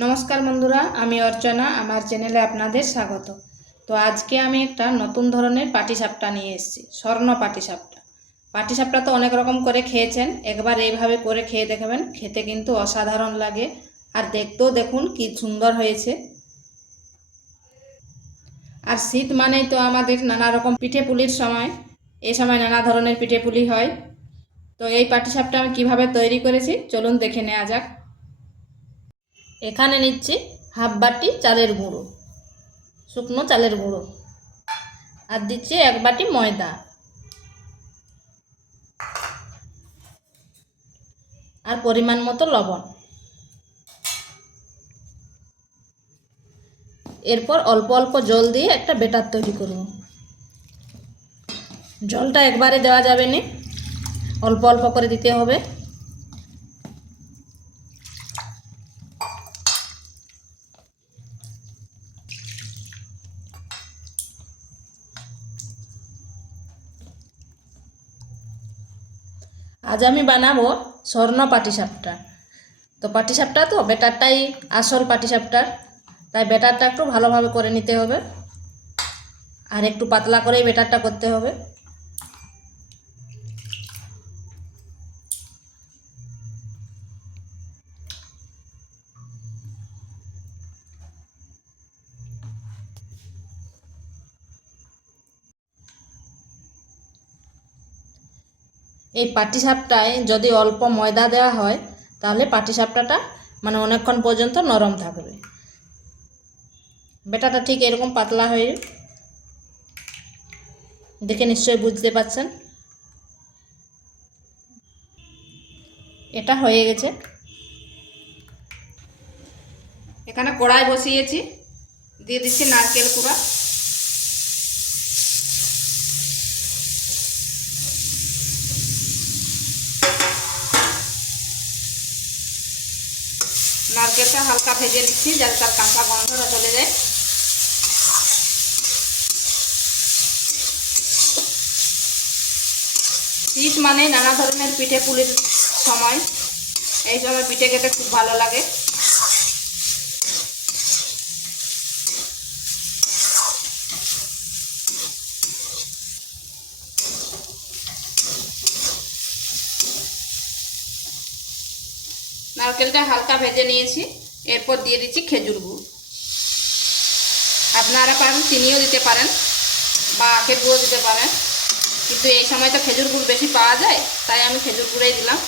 নমস্কার বন্ধুরা, আমি অর্চনা। আমার চ্যানেলে আপনাদের স্বাগত। তো আজকে আমি একটা নতুন ধরনের পাটিসাপটা নিয়ে এসেছি, স্বর্ণ পাটিসাপটা। পাটিসাপটা তো অনেক রকম করে খেয়েছেন, একবার এইভাবে করে খেয়ে দেখবেন, খেতে কিন্তু অসাধারণ লাগে। আর দেখতেও দেখুন কি সুন্দর হয়েছে। আর শীত মানেই তো আমাদের নানা রকম পিঠে পুলির সময়, এই সময় নানা ধরনের পিঠে পুলি হয়। তো এই পাটিসাপটা আমি কিভাবে তৈরি করেছি চলুন দেখে নেওয়া যাক। এখানে নিচ্ছি হাফ বাটি চালের গুঁড়ো, শুকনো চালের গুঁড়ো, আর দিচ্ছি 1 বাটি ময়দা, আর পরিমাণ মতো লবণ। এরপর অল্প অল্প জল দিয়ে একটা ব্যাটার তৈরি করব। জলটা একবারে দেওয়া যাবে না, অল্প অল্প করে দিতে হবে। আজ আমি বানাবো স্বর্ণ পাটিসাপটা। তো পাটিসাপটা তো ব্যাটারটাই আসল পাটিসাপটার, তাই ব্যাটারটা একটু ভালোভাবে করে নিতে হবে, আর একটু পাতলা করেই ব্যাটারটা করতে হবে। এই পাটিসাপটায় যদি অল্প ময়দা দেওয়া হয় তাহলে পাটিসাপটাটা অনেকক্ষণ পর্যন্ত নরম থাকবে। ব্যাটারটা ঠিক এরকম পাতলা হয়ে, দেখে নিশ্চয়ই বুঝতে পারছেন। এটা হয়ে গেছে। এখানে কড়াই বসিয়েছি, দিয়ে দিচ্ছি নারকেল কুড়া। নারকেলটা হালকা ভেজে নিচ্ছি যাতে তার কাঁচা গন্ধটা চলে যায়। শীত মানে নানা ধরনের পিঠে পুলির সময়, এই সময় পিঠে খেতে খুব ভালো লাগে। নারকেলটা হালকা ভেজে নিয়েছি, এরপর দিয়ে দিচ্ছি খেজুর গুড়। আপনারা পারেন চিনিও দিতে পারেন বা আখের গুঁড়ো দিতে পারেন, কিন্তু এই সময় তো খেজুর গুড় বেশি পাওয়া যায়, তাই আমি খেজুর গুঁড়োই দিলাম।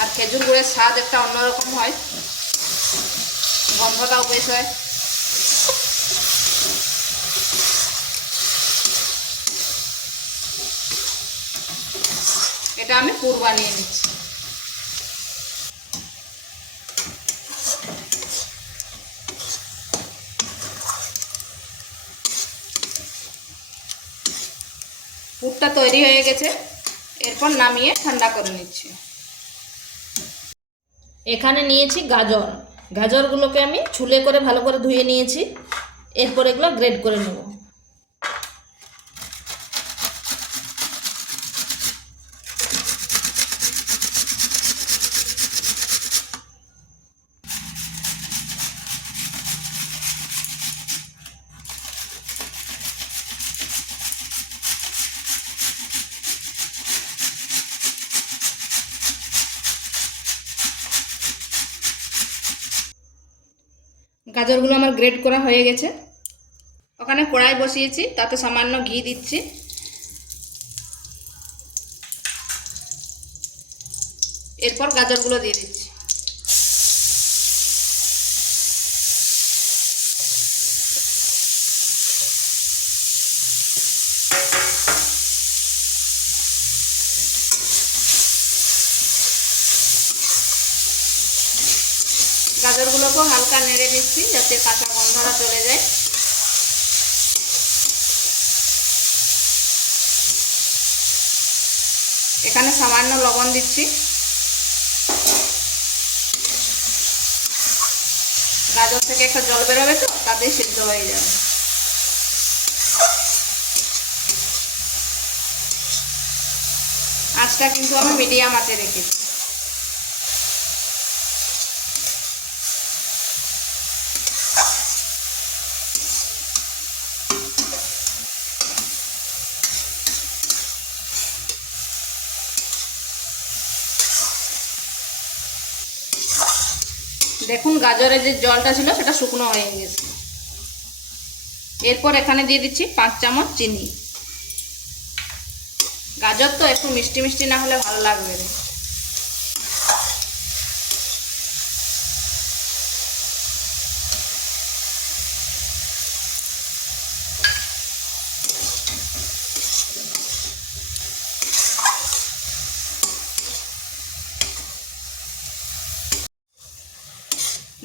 আর খেজুর গুড়ের স্বাদ একটা অন্যরকম হয়, গন্ধটাও বেশ হয়। এটা আমি পুর বানিয়ে নিচ্ছি। পুরটা তৈরি হয়ে গেছে, এরপর নামিয়ে ঠান্ডা করে নিচ্ছি। এখানে নিয়েছি গাজর, গাজরগুলোকে আমি ছুলে করে ভালো করে ধুয়ে নিয়েছি, এরপর এগুলো গ্রেড করে নেব। গাজরগুলো আমার গ্রেড করা হয়ে গেছে। ওখানে কড়াই বসিয়েছি, তাতে সামান্য ঘি দিচ্ছি। এরপর গাজরগুলো দিয়ে দিচ্ছি। গাজরগুলোকেও হালকা নেড়ে নিচ্ছি যাতে কাঁচা গন্ধটা চলে যায়। এখানে সামান্য লবণ দিচ্ছি। গাজর থেকে একটা জল বেরোবে, তো তাতেই সিদ্ধ হয়ে যাবে। আঁচটা কিন্তু আমি মিডিয়াম আঁচে রেখেছি। দেখুন গাজরের যে জলটা ছিল সেটা শুকনো হয়ে গেছে। এরপর এখানে দিয়ে দিচ্ছি 5 চামচ চিনি। গাজর তো একটু মিষ্টি মিষ্টি না হলে ভালো লাগবে না।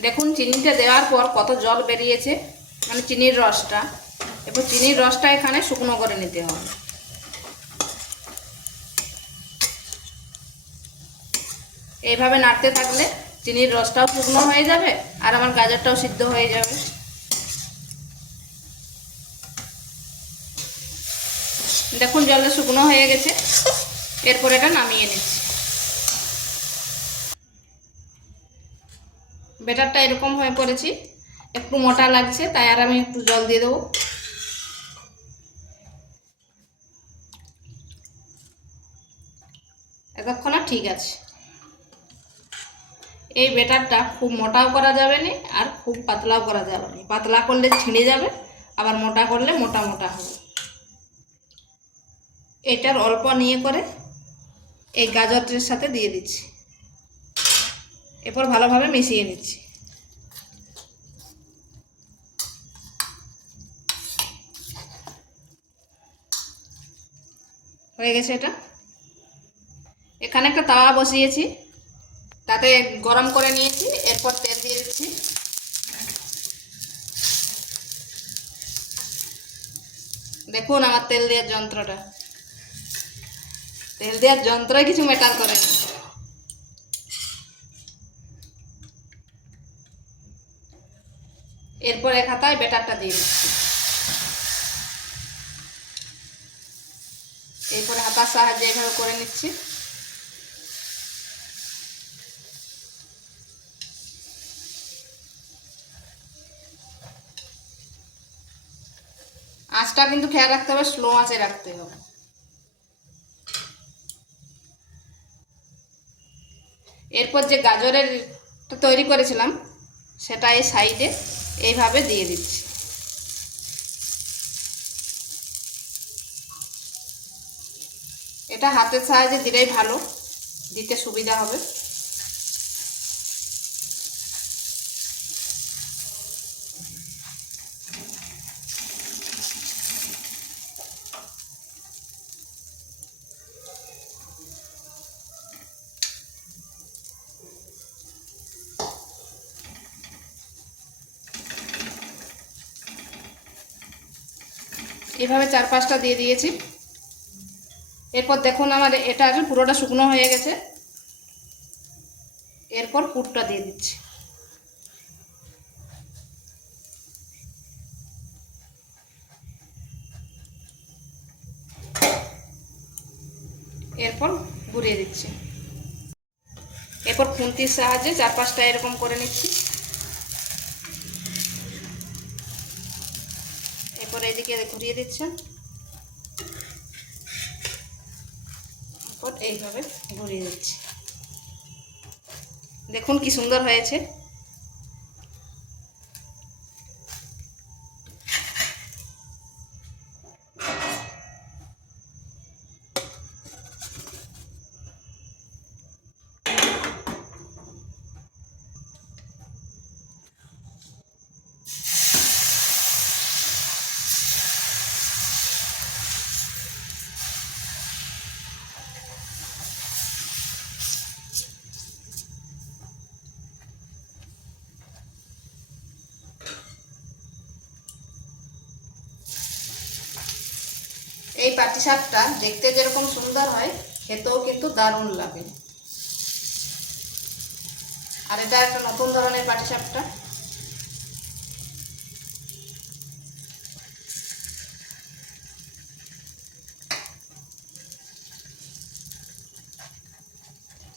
দেখুন চিনিটা দেওয়ার পর কত জল বেরিয়েছে, মানে চিনির রসটা। এরপর চিনির রসটা এখানে শুকনো করে নিতে হবে। এইভাবে নাড়তে থাকলে চিনির রসটাও শুকনো হয়ে যাবে আর আমার গাজরটাও সিদ্ধ হয়ে যাবে। দেখুন জলটা শুকনো হয়ে গেছে। এরপর এটা নামিয়ে নিচ্ছি। ব্যাটারটা এরকম হয়ে পড়েছি, একটু মোটা লাগছে, তাই আর আমি একটু জল দিয়ে দেবো। এতক্ষণ ঠিক আছে। এই ব্যাটারটা খুব মোটাও করা যাবে না আর খুব পাতলাও করা যাবে না। পাতলা করলে ছিঁড়ে যাবে, আবার মোটা করলে মোটা মোটা হবে। এটার অল্প নিয়ে করে এই গাজরটার সাথে দিয়ে দিচ্ছি। এরপর ভালোভাবে মিশিয়ে নিচ্ছি। হয়ে গেছে এটা। এখানে একটা তাওয়া বসিয়েছি, তাতে গরম করে নিয়েছি। এরপর তেল দিয়ে দিচ্ছি। দেখুন আমার তেল দেওয়ার যন্ত্রটা, তেল দেওয়ার যন্ত্রই কিছু ম্যাটার করে না। এরপর এক হাতায় ব্যাটারটা দিয়ে দিচ্ছি। এরপরে হাতার সাহায্যে এইভাবে করে নিচ্ছি। আঁচটা কিন্তু খেয়াল রাখতে হবে, স্লো আঁচে রাখতে হবে। এরপর যে গাজরের তৈরি করেছিলাম সেটা এই সাইডে এইভাবে দিয়ে দিচ্ছি। এটা হাতের সাহায্যে দিলেই ভালো, দিতে সুবিধা হবে। এভাবে 4-5টা দিয়ে দিয়েছি। এরপর দেখুন আমার এটা পুরোটা শুকনো হয়ে গেছে। এরপর পুরটা দিয়ে দিচ্ছি। এরপর ঘুরিয়ে দিচ্ছি। এরপর খুন্তির সাহায্যে 4-5টা এরকম করে নিচ্ছি। এরপর এইদিকে ঘুরিয়ে দিচ্ছি। এরপর এইভাবে ঘুরিয়ে দিচ্ছি। দেখুন কি সুন্দর হয়েছে। এই পাটিসাপটা দেখতে যেরকম সুন্দর হয়, খেতেও কিন্তু দারুণ লাগে। আর এটা একটা নতুন ধরনের পাটিসাপটা।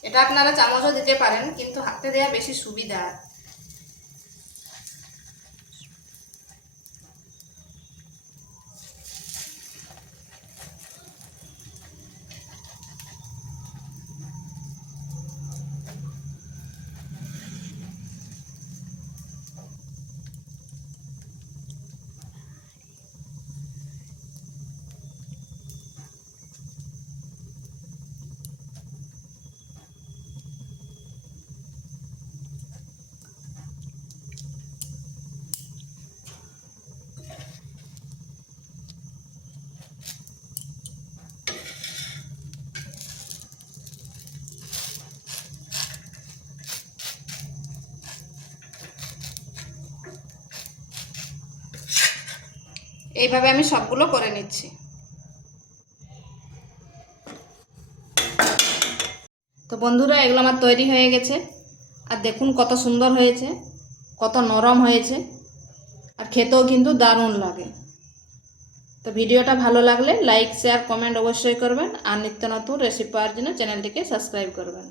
এটা আপনারা চামচও দিতে পারেন, কিন্তু হাতে দেওয়া বেশি সুবিধা। এইভাবে আমি সবগুলো করে নিচ্ছি। তো বন্ধুরা, এগুলো আমার তৈরি হয়ে গেছে। আর দেখুন কত সুন্দর হয়েছে, কত নরম হয়েছে, আর খেতেও কিন্তু দারুণ লাগে। তো ভিডিওটা ভালো লাগলে লাইক, শেয়ার, কমেন্ট অবশ্যই করবেন, আর নিত্য নতুন রেসিপি পাওয়ার জন্য চ্যানেলটিকে সাবস্ক্রাইব করবেন।